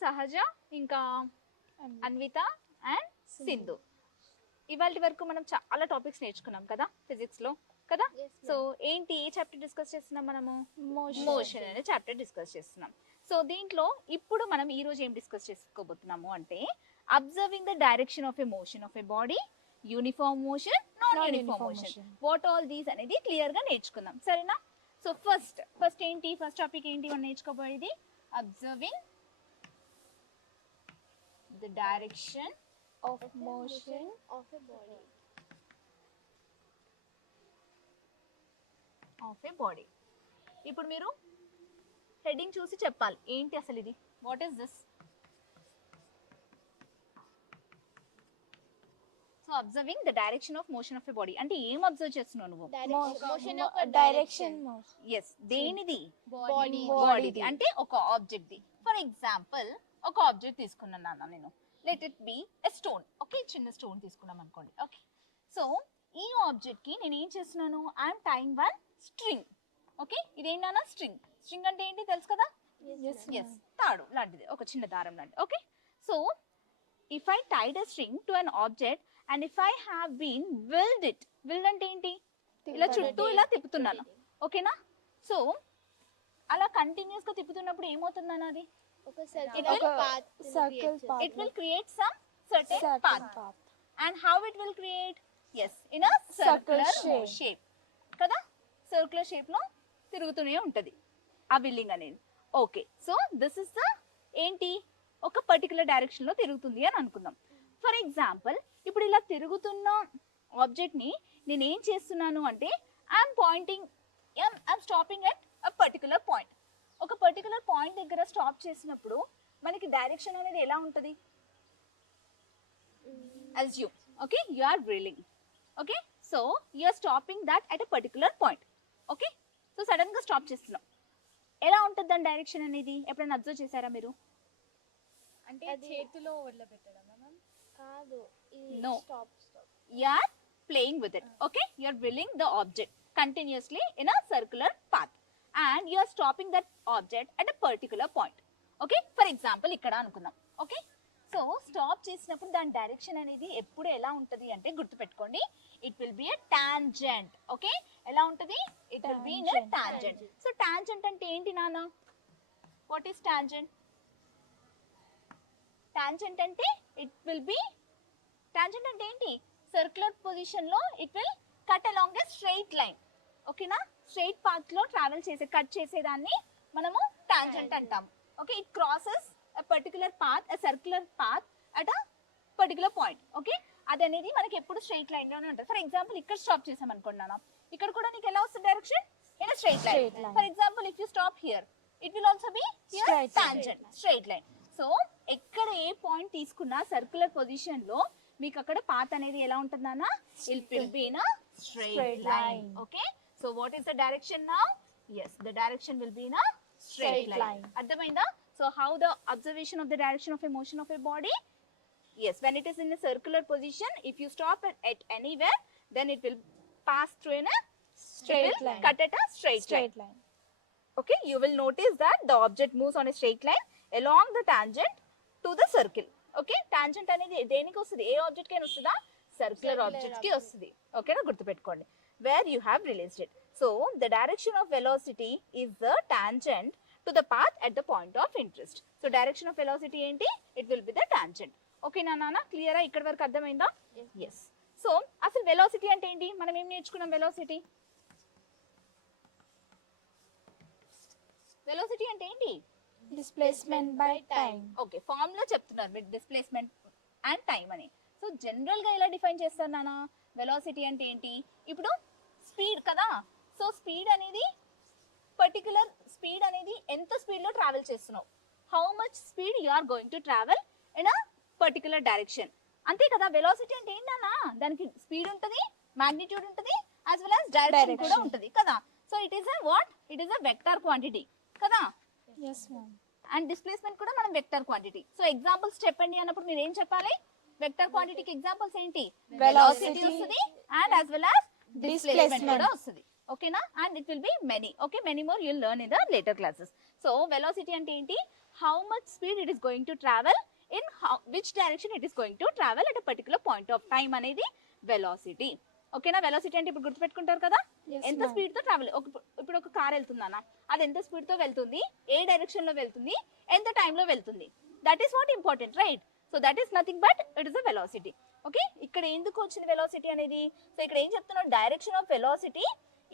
సహజ ఇంకా అన్విత అండ్ సింధు. ఇవాళ వరకు మనం చాలా టాపిక్స్ నేర్చుకున్నాం కదా ఫిజిక్స్ లో కదా. సో ఏంటి ఏ చాప్టర్ డిస్కస్ చేస్తున్నాం మనము? మోషన్ అనే చాప్టర్ డిస్కస్ చేస్తున్నాం. సో దీంట్లో ఇప్పుడు మనం ఈ రోజు ఏం డిస్కస్ చేసుకోబోతున్నాము అంటే observing the direction of a motion of a body, uniform motion, non uniform motion, what all these అనేది క్లియర్ గా నేర్చుకుందాం, సరేనా? సో ఫస్ట్ ఏంటి, ఫస్ట్ టాపిక్ ఏంటి మనం నేర్చుకోబోయేది observing the direction of motion of a body. ఇప్పుడు మీరు హెడ్డింగ్ చూసి చెప్పాలి ఏంటి అసలు ఇది, what is this? So observing the direction of motion of a body అంటే ఏం అబ్జర్వ్ చేస్తున్నావు నువ్వు? Motion of a direction. Yes, దేనిది? Body. అంటే ఒక ఆబ్జెక్ట్ ది. ఫర్ ఎగ్జాంపుల్ ఒక ఆబ్జెక్ట్ తీసుకున్నాను నాన్న నేను, let it be a stone. Okay, చిన్న స్టోన్ తీసుకున్నాం అనుకోండి. ఓకే, సో ఈ ఆబ్జెక్ట్ కి నేను ఏం చేస్తున్నాను, I'm tying one string. Okay, ఇదేంటన్నా స్ట్రింగ్. స్ట్రింగ్ అంటే ఏంటి తెలుసు కదా? ఎస్, తాడు లాంటిది, ఒక చిన్న దారం లాంటిది. Okay, so if I tied a string to an object and if I have been whirled it, whirled అంటే ఏంటి? ఇలా చుట్టూ ఇలా తిప్పుతున్నాను. ఓకేనా? సో అలా కంటిన్యూస్ గా తిప్పుతున్నప్పుడు ఏమవుతుందన్న అది it will create some certain path. And how it will create? Yes, in a circular shape kada, circular shape లో తిరుగుతూనే ఉంటది ఆ బిల్డింగ్ అనేది. Okay, so this is the ఏంటి, ఒక పర్టికులర్ డైరెక్షన్ లో తిరుగుతుంది అని అనుకుందాం. ఫర్ ఎగ్జాంపుల్ ఇప్పుడు ఇలా తిరుగుతున్న ఆబ్జెక్ట్ ని నేను ఏం చేస్తున్నాను అంటే I'm stopping at a particular point. ఒక పర్టికులర్ పాయింట్ దగ్గర స్టాప్ చేసినప్పుడు మనకి డైరెక్షన్ అనేది ఎలా ఉంటది? Assume, okay, you are drilling. Okay, so you are stopping that at a particular point. Okay, so sudden గా స్టాప్ చేస్తున్నాం, ఎలా ఉంటుంది దాని డైరెక్షన్ అనేది? ఎప్పుడైనా అబ్జర్వ్ చేశారా మీరు? అంటే చేతిలో వదిలిపెట్టడం కాదు. No, you are playing with it. Okay, you are drilling the object continuously in a circular path and you are stopping that object at a particular point. Okay, for example ఇక్కడ అనుకుందాం. Okay, so stop చేసినప్పుడు దాని direction అనేది ఎప్పుడు ఎలా ఉంటది అంటే గుర్తుపెట్టుకోండి, it will be a tangent. Okay, ఎలా ఉంటది? It will be in a tangent. So tangent అంటే ఏంటి నాన్న? What is tangent? టాంజెంట్ అంటే ఇట్ విల్ బి, టాంజెంట్ అంటే ఏంటి? సర్క్యులర్ పొజిషన్ లో it will cut along a straight line. ఓకేనా? స్ట్రైట్ పాత్ లో ట్రావెల్ చేసే, కట్ చేసేదాన్ని మనము టాంజెంట్ అంటాం. Okay, it crosses a particular path, a circular path at a particular point. Okay, అది అనేది మనకి ఎప్పుడు స్ట్రైట్ లైన్ లోనే ఉంటుంది. ఫర్ ఎగ్జాంపుల్ ఇక్కడ స్టాప్ చేసాం అనుకోండి నాన్న, ఇక్కడ కూడా నీకు ఎలా వస్తుంది direction? In a straight line. For example if you stop here it will also be here tangent, straight line. So ఎక్కడ ఏ పాయింట్ తీసుకున్నా సర్క్యులర్ పొజిషన్ లో మీకు అక్కడ పాత్ అనేది ఎలా ఉంటుందన్నా? It will be in a straight line. Okay, so what is the direction now? Yes, the direction will be in a straight line. అర్థమైందా? So how the observation of the direction of a motion of a body? Yes, when it is in a circular position, if you stop at anywhere, then it will pass through in a straight line, cut at a straight line. Okay, you will notice that the object moves on a straight line along the tangent to the circle. Okay, tangent అనేది దేనికి వస్తుంది? ఏ object కైనా వస్తుందా? Circular object కి వస్తుంది. ఓకేనా? గుర్తుపెట్టుకోండి, where you have released it. So the direction of velocity is the tangent to the path at the point of interest. So direction of velocity ఏంటి? It will be the tangent. Okay నా నాన్న, క్లియరా? ఇక్కడ వరకు అర్థమైందా? Yes. So అసలు velocity అంటే ఏంటి? మనం ఏం నేర్చుకున్నాం? వెలాసిటీ అంటే ఏంటి? Displacement by time. Okay, formula చెప్తున్నారు మీరు, డిస్ప్లేస్మెంట్ అండ్ టైం అని. సో జనరల్ గా ఎలా డిఫైన్ చేస్తారు నాన్న వెలాసిటీ అంటే ఏంటి? ఇప్పుడు స్పీడ్ కదా, సో స్పీడ్ అనేది పర్టికులర్ స్పీడ్ అనేది ఎంత స్పీడ్ లో ట్రావెల్ చేస్తున్నావు, how much speed you are going to travel in a particular direction. అంతే కదా. వెలాసిటీ అంటే ఏంటన్నా? దానికి స్పీడ్ ఉంటుంది, మాగ్నిట్యూడ్ ఉంటుంది, యాజ్ వెల్ యాజ్ డైరెక్షన్ కూడా ఉంటుంది కదా. So it is a what? It is a vector quantity కదా. yes ma'am. అండ్ డిస్ప్లేస్మెంట్ కూడా మనం వెక్టర్ క్వాంటిటీ. సో ఎగ్జాంపుల్స్ చెప్పండి అన్నప్పుడు మీరు ఏం చెప్పాలి? వెక్టర్ క్వాంటిటీకి ఎగ్జాంపుల్స్ ఏంటి? వెలాసిటీ వస్తుంది and as well as displacement కూడా వస్తుంది. ఓకేనా, and it will be many. Okay, many more you'll learn in the later classes. So velocity అంటే ఏంటి, how much speed it is going to travel in which direction it is going to travel at a particular point of time అనేది velocity. ఓకేనా, velocity అంటే ఇప్పుడు గుర్తుపెట్టుకుంటారు కదా, Yes, ఎంత ma'am. Speed తో travel. ఇప్పుడు ఒక కార్ వెళ్తుందన్నా, అది ఎంత స్పీడ్ తో వెళ్తుంది, ఏ డైరెక్షన్ లో వెళ్తుంది, ఎంత టైం లో వెళ్తుంది, that is what important, right? So that is nothing but it is a velocity. Okay, ఇక్కడ ఎందుకు వచ్చింది వెలాసిటీ అనేది, సో ఇక్కడ ఏం చెప్తున్నాడు, డైరెక్షన్ ఆఫ్ వెలాసిటీ.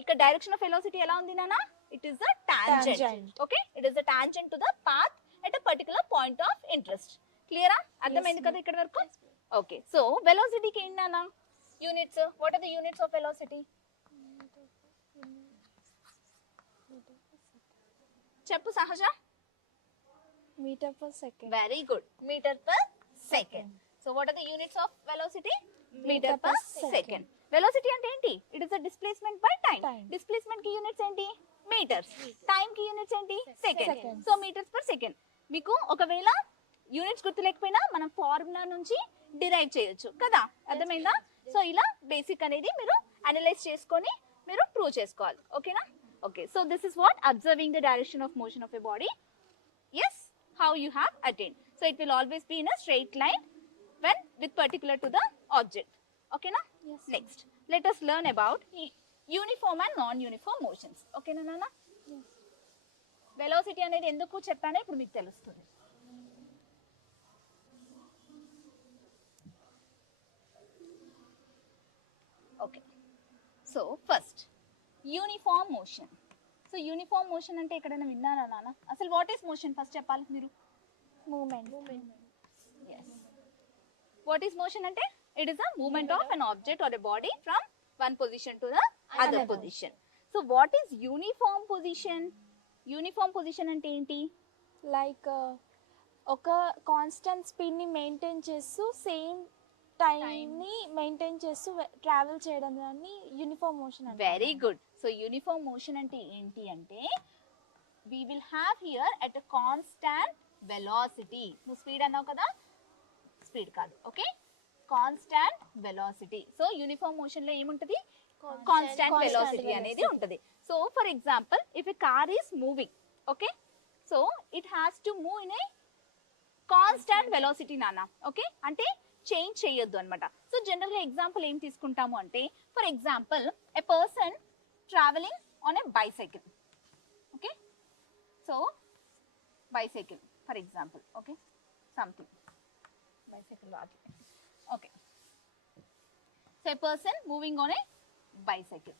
ఇక్కడ డైరెక్షన్ ఆఫ్ వెలాసిటీ ఎలా ఉంది నాన్న, it is the tangent. Tangent. Okay, it is the tangent to the path at a particular point of interest. క్లియరా, అర్థమైంది కదా ఇక్కడ వరకు? ఓకే, సో వెలాసిటీకి ఏంటి నాన్న units, what are the units of velocity? చెప్పు సహజ. Meter per second. Very good, meter per second. So what are the units of velocity? Meter per second. Velocity అంటే ఏంటి, it is the displacement by time. Time. Displacement కి units ఏంటి, meters. Time కి units ఏంటి, second. Seconds. So meters per second. మీకు ఒకవేళ units గుర్తు లేకపోయినా మనం ఫార్ములా నుంచి డిరైవ్ చేయొచ్చు కదా, అర్థమైందా? సో ఇలా బేసిక్ అనేది మీరు అనలైజ్ చేసుకొని మీరు ప్రూవ్ చేసుకోవాలి. ఓకేనా? Okay, so this is what observing the direction of motion of a body. Yes, how you have attained. So it will always be in a straight line when with particular to the object. Okay na? Yes. Next, let us learn about uniform and non-uniform motions. Okay na nana? Yes. Velocity అనేది ఎందుకు చెప్పానో ఇప్పుడు మీకు తెలుస్తుంది. Okay. So first, uniform motion. So uniform motion అంటే ఎక్కడైనా విన్నారా నాన్న? అసలు వాట్ ఈస్ మోషన్ ఫస్ట్ చెప్పాలి మీరు. Movement. Yes. What is motion అంటే it is a movement of an object or a body from one position to the other Another. position. So what is uniform position? Uniform position అంటే ఏంటి? Like ఒక constant speed ని maintain చేస్తూ same time ని maintain చేస్తూ travel చేయడం దాన్ని uniform motion అంటారు. Very good. So uniform motion అంటే ఏంటి అంటే we will have here at a constant velocity. నువ్వు స్పీడ్ అన్నావు కదా, స్పీడ్ కాదు, okay, constant velocity. So uniform motion లో ఏముంటది, కాన్స్టాంట్ వెలాసిటీ అనేది ఉంటది. So for example if a car is moving, okay, so it has to move in a constant velocity నాన్న. Okay, అంటే చేంజ్ చేయొద్దు అనమాట. సో జనరల్ గా ఎగ్జాంపుల్ ఏం తీసుకుంటాము అంటే, for example a person travelling on a bicycle. Okay, so bicycle for example, okay, something bicycle రాదు, okay, so a person moving on a bicycle,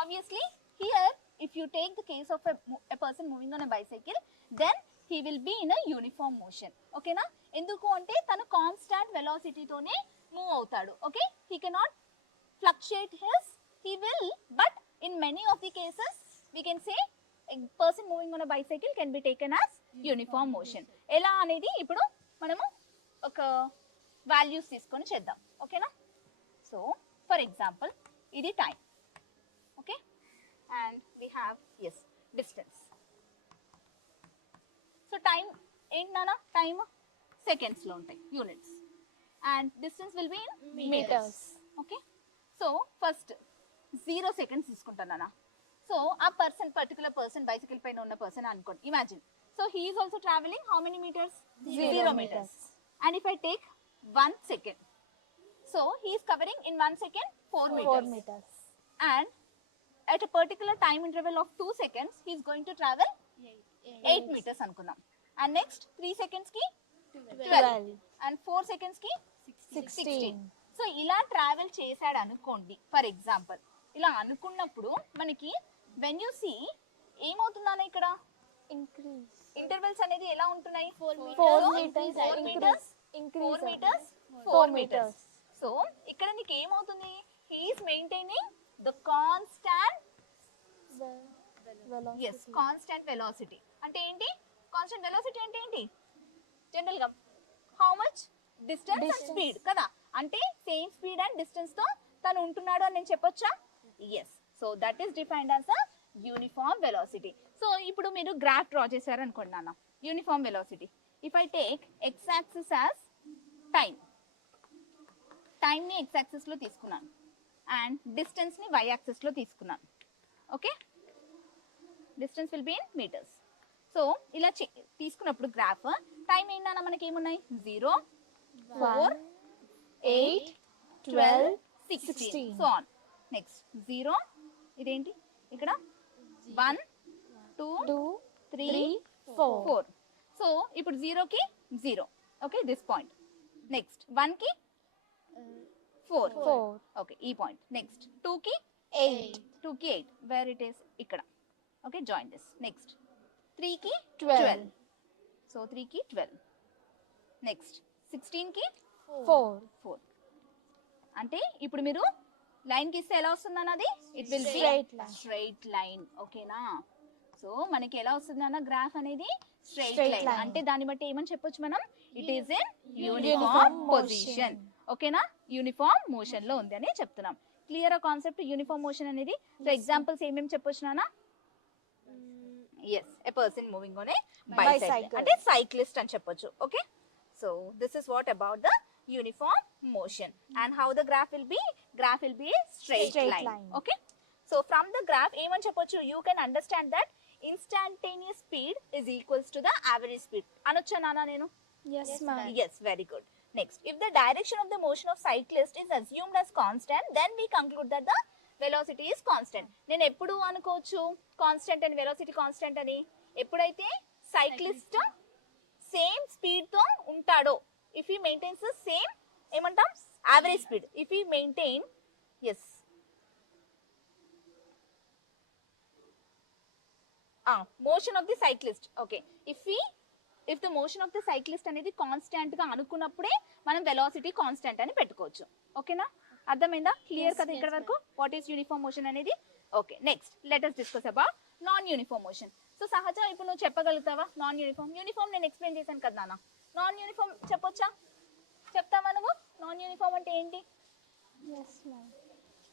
obviously here if you take the case of a person moving on a bicycle, then he will be in a uniform motion. Okay na, ఎందుకు అంటే తను constant velocity తోనే move అవుతాడు. Okay, he cannot fluctuate his, he will, but in many of the cases we can say a person moving on a bicycle can be taken as uniform motion. ఎలా అనేది ఇప్పుడు మనము ఒక values తీసుకొని చేద్దాం. ఓకేనా? సో ఫర్ ఎగ్జాంపుల్ ఇది time, okay, and we have yes distance. So time ఏంటి నాన్న, టైం సెకండ్స్ లో ఉంటాయి units, and distance will be in metres. Okay, so first 0 seconds తీసుకుంటానా. సో ఆ పర్సన్ పర్టికులర్ పర్సన్ బైసికల్ పైన ఉన్న పర్సన్ అనుకోండి, imagine. So he is also travelling how many metres, 0 meters. And if I take 1 second, so he is covering in 1 second 4 meters. And at a particular time interval of 2 seconds he is going to travel 8 meters అనుకున్నాం. And next 3 seconds కి 12 and 4 seconds కి 16. So ఇలా travel చేశాడు అనుకోండి for example. ఇలా అనుకున్నప్పుడు మనకి when you see ఏమవుతుందన్న ఇక్కడ ఇంటర్వెల్స్ అనేది ఎలా ఉంటున్నాయి, 4 meters. సో ఇక్కడ నీకు ఏమవుతుంది, he is maintaining the constant constant velocity. అంటే ఏంటి కాన్స్టాంట్ వెలాసిటీ అంటే ఏంటి, జనరల్ గా how much distance and speed కదా, అంటే సేమ్ స్పీడ్ అండ్ డిస్టెన్స్ తో తను ఉంటున్నాడు అని నేను చెప్పొచ్చా? Yes. So that is defined as a uniform velocity. So ఇప్పుడు మీరు గ్రాఫ్ డ్రా చేశారు అనుకోండి నాన్న, uniform velocity. If I take x axis as time, టైంని x యాక్సిస్లో తీసుకున్నాను అండ్ డిస్టెన్స్ని y యాక్సిస్లో తీసుకున్నాను. Okay, distance will be in metres. So ఇలా తీసుకున్నప్పుడు గ్రాఫ్ టైం ఏంటన్నా మనకి ఏమున్నాయి 0, 4, 8, 12, 16 సో ఆన్. నెక్స్ట్ 0 ఇదేంటి ఇక్కడ 1, 2, 2, 3, 4. 4. సో ఇప్పుడు 0కి 0. Okay, this point. నెక్స్ట్ 1కి 4. 4. ఓకే, ఈ పాయింట్. నెక్స్ట్ 2కి 8. 2కి 8 వేర్ ఇట్ ఈస్ ఇక్కడ. Okay, join this. నెక్స్ట్ 3కి 12. 12. సో 3కి 12. నెక్స్ట్ 16కి 4. 4. అంటే ఇప్పుడు మీరు లైన్ గీస్తే ఎలా వస్తుంది అన్నది it will be Straight line. Straight line. ఓకేనా? సో మనకి ఎలా వస్తుంది అన్న గ్రాఫ్ అనేది స్ట్రైట్ Straight లైన్. line. అంటే దాన్ని బట్టి ఏమని చెప్పొచ్చు మనం, it is in Uniform uniform motion. Position. ఓకేనా? యూనిఫామ్ మోషన్ లో ఉంది అని చెప్తున్నాం. క్లియర్ కాన్సెప్ట్ యూనిఫామ్ మోషన్ అనేది. సో ఎగ్జాంపుల్స్ ఏమేమి చెప్పొచ్చు నాన్న? Yes, a person moving on a bicycle Bicycle. అంటే సైక్లిస్ట్ అని చెప్పొచ్చు. Okay, so this is what about the uniform motion and how the graph will be straight Straight line. line. Okay, so from the graph ఏమని చెప్పొచ్చు, you can understand that instantaneous speed is equals to the average speed అనొచ్చా నాన్న నేను? Yes, ma'am. Yes, very good. Next, if the direction of the motion of cyclist is assumed as constant, then we conclude that the velocity is constant. నేను ఎప్పుడు అనుకోవచ్చు constant అని, velocity constant అని? ఎప్పుడైతే cyclist same speed తో ఉంటాడో, if he maintains the same ఏమంటాం average speed. If he maintain as motion of the cyclist. Okay, if the motion of the cyclist అనేది కాన్స్టాంట్ గా అనుకున్నప్పుడే మనం వెలాసిటీ కాన్స్టాంట్ అని పెట్టుకోవచ్చు. ఓకేనా? అర్థమైందా? క్లియర్ కదా ఇక్కడ వరకు వాట్ ఈస్ యూనిఫామ్ మోషన్ అనేది? Okay, next let us discuss about non uniform motion. So సహజ ఇప్పుడు నువ్వు చెప్పగలుగుతావా నాన్ యూనిఫామ్ నేను ఎక్స్ప్లెయిన్ చేశాను కదా నాన్న. నాన్ యూనిఫామ్ చెప్పొచ్చా? చెప్తావా నువ్వు? నాన్ యూనిఫామ్ అంటే ఏంటి? Yes, ma'am.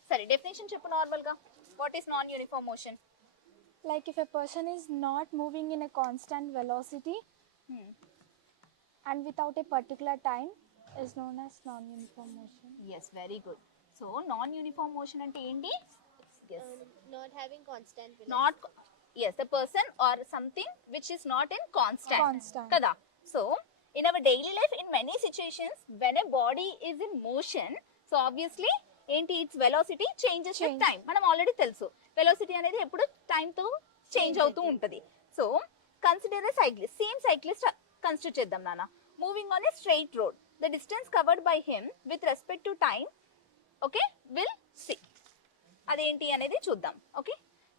సరే, డెఫినేషన్ చెప్పు నార్మల్ గా. What is non uniform motion? Like if a person is not moving in a constant velocity and without a particular time is known as non-uniform motion. Yes, very good. So non uniform motion అంటే ఏంటి? Yes, Not having constant velocity. not yes, the person or something which is not in constant. Constant. Kada. So in our daily life, in many situations, when a body is in motion, so obviously ఏంటి its velocity changes with Change. time. మనం already తెలుసు velocity అనేది ఎప్పుడు time తో change అవుతూ ఉంటది. So consider a cyclist, same cyclist consider చేద్దాం నాన్న. Moving on a straight road, the distance covered by him with respect to time okay will see. అదేంటి అనేది చూద్దాం. ఓకే,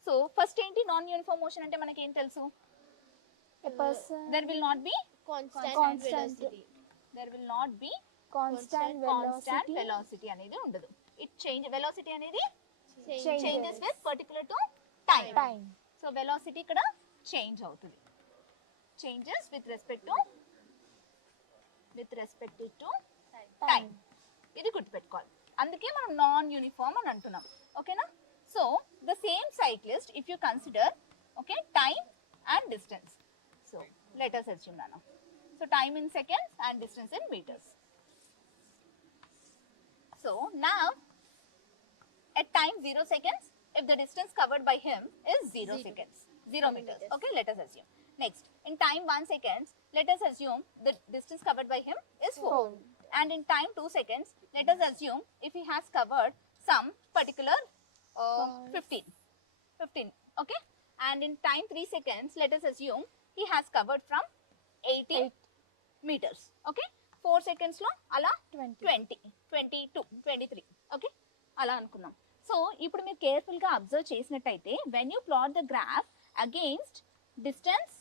సో ఫస్ట్ ఏంటి నాన్ యూనిఫామ్ మోషన్ అంటే మనకి ఏం తెలుసు? A person there will not be Constant velocity. There will not be constant constant velocity velocity అనేది ఉండదు. ఇట్ చేంజ్, వెలాసిటీ అనేది Changes. Changes with particular to time. time. So velocity ఇక్కడ change అవుతుంది, changes with respect to time. ఇది గుర్తుపెట్టుకోవాలి. అందుకే మనం non uniform అని అంటున్నాం. ఓకేనా? So the same cyclist if you consider okay time and distance. So let us assume నాన్న. So time in seconds and distance in metres. So now at time 0 seconds, if the distance covered by him is 0 seconds, 0 meters. Okay, let us assume. Next, in time 1 seconds, let us assume the distance covered by him is 4. And in time 2 seconds, let us assume if he has covered some particular 15. Okay, and in time 3 seconds, let us assume he has covered from 18 meters. Okay, 4 seconds లో అలా 20, 22, 23. Okay, అలా అనుకున్నాం. So ఇప్పుడు మీరు careful గా observe చేసినట్టయితే when you plot the graph against distance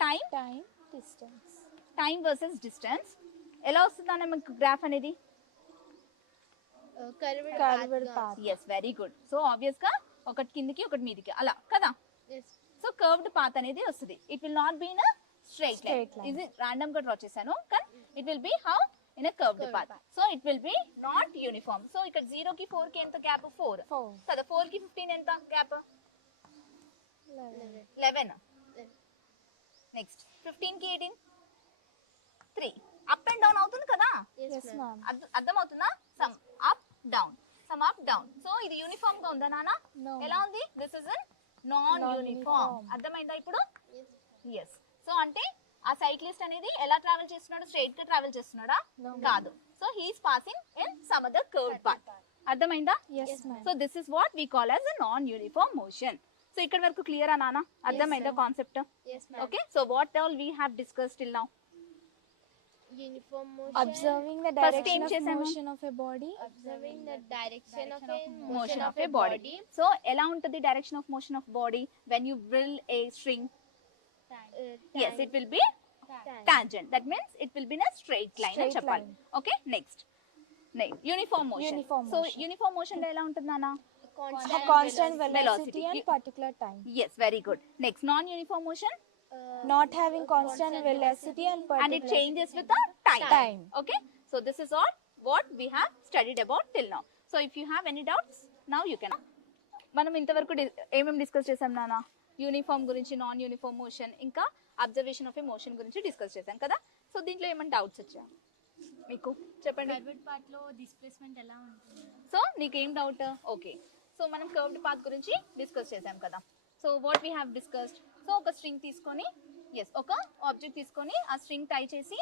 Time, distance. Time versus distance ఎలా వస్తుందన్న మీకు గ్రాఫ్ అనేది? Curved Curved path. path. Yes, very good. So obvious గా ఒకటి కిందికి ఒకటి మీదికి అలా కదా. Yes. సో కర్వ్డ్ పాత్ అనేది వస్తుంది. It will not be in a straight Straight line. line. ఇది రాండమ్ గా డ్రా చేశాను కానీ it will be how in a curved Curved path. path. So it will be not uniform. So ఇక్కడ 0 కి 4 కి ఎంత గ్యాప్? 4 4. కదా. 4 కి 15 ఎంత గ్యాప్? 11. నెక్స్ట్ 15 కి 18 3 అప్ అండ్ డౌన్ అవుతుంది కదా, Yes, Yes, ma'am. ma'am. అర్థమవుతుందా? Sum up down, sum up down. So ఇది యూనిఫామ్ గా ఉందా నాన్న? No. ఎలా ఉంది? This is non uniform. Non-uniform. అర్థమైందా ఇప్పుడు? Yes. ఎస్. సో అంటే ఆ సైక్లిస్ట్ అనేది ఎలా ట్రావెల్ చేస్తున్నాడు? స్ట్రైట్ గా ట్రావెల్ చేస్తున్నాడా? No. కాదు. So he is passing in some other curved path. అర్థమైందా? Yes, Yes, ma'am. So this is what we call as a non uniform motion. So ఇక్కడ వరకు క్లియరా నాన్న? అర్థమైందా sir. కాన్సెప్ట్? Yes, ma'am. Okay. So what all we have discussed till now? Uniform motion. Observing the First direction ఏం of చేసాము? motion of a body. Observing the direction of a motion of A body. So ఎలా ఉంటుంది direction of motion of body? When you will a string, yes, it will be tangent. That means it will be in a straight line అని Straight చెప్పాలి. line. Okay, next uniform motion. Uniform so motion. Uniform motion లో ఎలా ఉంటుంది నాన్న? A constant velocity Velocity. and particular time. Yes, very good. Next non uniform motion Not having constant velocity and and it particular changes with the time. time. Okay, so this is all what we have studied about till now. So if you have any doubts, now you can. మనం ఇంతవరకు ఏమేమి discuss చేసాం నాన్న? Uniform గురించి, non uniform motion, ఇంకా observation of A motion గురించి discuss చేసాం కదా. సో దీంట్లో ఏమైనా డౌట్స్ వచ్చా మీకు? చెప్పండి. కర్వ్డ్ పాత్ లో డిస్ప్లేస్మెంట్ ఎలా ఉంటుంది? సో నీకేం డౌట్? ఓకే, సో మనం కర్వ్డ్ పాత్ గురించి డిస్కస్ చేసాం కదా. So what we have discussed, so ఒక స్ట్రింగ్ తీసుకొని, ఎస్, ఒక ఆబ్జెక్ట్ తీసుకొని ఆ స్ట్రింగ్ టై చేసి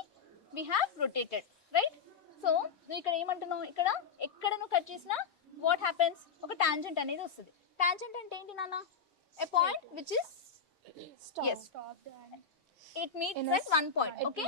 we have rotated, right? So నువ్వు ఇక్కడ ఏమంటున్నావు? ఇక్కడ ఎక్కడ నువ్వు కట్ చేసినా వాట్ హ్యాపెన్స్? ఒక టాంజెంట్ అనేది వస్తుంది. టాంజెంట్ అంటే ఏంటి నాన్న? A point which is Stop. yes, it meets In a at one point. at okay,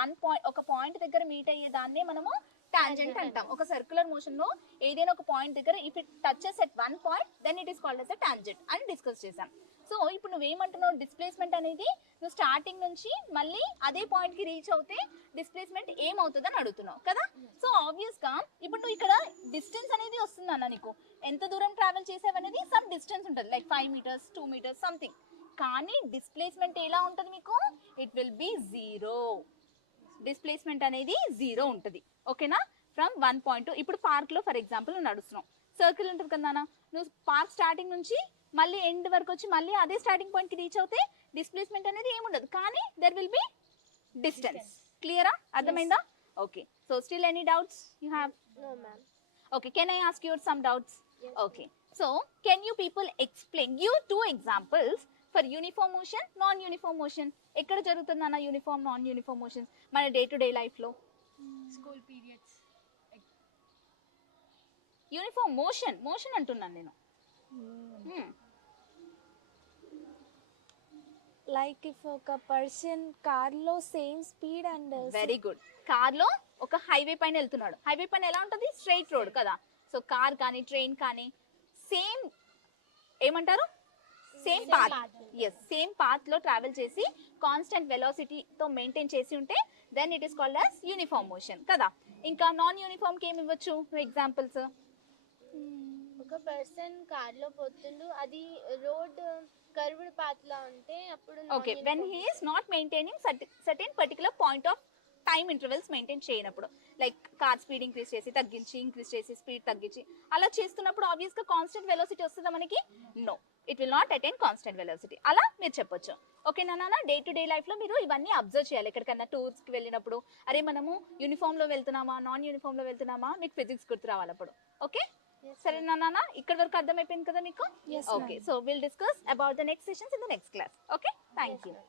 one point. ఒక పాయింట్ దగ్గర మీట్ అయ్యే దాన్నే మనము టాంజెంట్ అంటాం. ఒక సర్క్యులర్ మోషన్ లో ఏదైనా ఒక పాయింట్ దగ్గర if it touches at one point then it is called as a tangent అని డిస్కస్ చేసాం. సో ఇప్పుడు నువ్వేమంటున్నావు? డిస్ప్లేస్మెంట్ అనేది నువ్వు స్టార్టింగ్ నుంచి మళ్ళీ అదే పాయింట్ కి రీచ్ అవుతే డిస్ప్లేస్మెంట్ ఏమవుతుంది అని అడుగుతున్నావు కదా. సో ఆబ్వియస్ గా ఇప్పుడు నువ్వు ఇక్కడ డిస్టెన్స్ అనేది వస్తుంది అన్న, నీకు ఎంత దూరం ట్రావెల్ చేసావనేది సమ్ డిస్టెన్స్ ఉంటుంది, లైక్ 5 meters 2 meters సంథింగ్. కానీ డిస్ప్లేస్మెంట్ ఎలా ఉంటుంది మీకు? It will be zero. Displacement అనేది జీరో ఉంటుంది. ఓకేనా? From one point. ఇప్పుడు పార్క్ లో ఫర్ ఎగ్జాంపుల్ నువ్వు నడుస్తున్నావు, సర్కిల్ ఉంటుంది కదా నాన్న, నువ్వు పార్క్ స్టార్టింగ్ నుంచి మళ్ళీ ఎండ్ వరకు వచ్చి మళ్ళీ అదే స్టార్టింగ్ పాయింట్ కి రీచ్ అవుతే డిస్ప్లేస్మెంట్ అనేది ఏముండదు, కానీ దెర్ విల్ బి డిస్టెన్స్. క్లియరా? అర్థమైందా? Okay, so still any doubts you have? No, ma'am. Okay, can I ask you some doubts? Yes. Okay, so can you people explain, give 2 examples for uniform motion, non-uniform motion? ఎక్కడ జరుగుతుందన్న uniform non uniform motions మన day to day life లో? School periods. Uniform motion, motion అంటున్నాను నేను. Like if ఒక person car లో same speed and very good. Car లో ఒక హైవే పైన వెళ్తున్నాడు. హైవే పైన ఎలా ఉంటుంది? స్ట్రైట్ రోడ్ కదా. సో కార్ కానీ ట్రైన్ కానీ సేమ్ ఏమంటారు? Same path. Yes, same path లో ట్రావెల్ చేసి కాన్స్టెంట్ వెలాసిటీతో మెయింటైన్ చేసి ఉంటే then it is called as uniform motion కదా. ఇంకా నాన్ యూనిఫామ్ కి ఏమి ఇవ్వచ్చు ఎగ్జాంపుల్స్? ఒక పర్సన్ కార్ లో పోతుండు, అది రోడ్ కర్వ్డ్ పాత్ లా ఉంటే అప్పుడు okay, when he is not maintaining certain particular point of time intervals maintain చేయనప్పుడు, లైక్ కార్ స్పీడ్ ఇంక్రీజ్ చేసి తగ్గించి, ఇంక్రీజ్ చేసి స్పీడ్ తగ్గించి అలా చేస్తున్నప్పుడు ఆబ్వియస్ గా కాన్స్టెంట్ వెలాసిటీ వస్తుందా మనకి? No, it will not attain constant velocity. అలా మీరు చెప్పొచ్చు. ఓకేనా నాన్న? డే టు డే లైఫ్ లో మీరు ఇవన్నీ అబ్జర్వ్ చేయాలి. ఎక్కడికన్నా టూర్స్ కి వెళ్ళినప్పుడు, అరే మనము యూనిఫామ్ లో వెళ్తున్నామా నాన్ యూనిఫామ్ లో వెళ్తున్నామా, మీకు ఫిజిక్స్ గుర్తు రావాలి అప్పుడు. ఓకే, సరేనా నాన్న? ఇక్కడ వరకు అర్థమైపోయింది కదా మీకు? Yes, okay, so will discuss about the next sessions in the next class. Okay, thank you.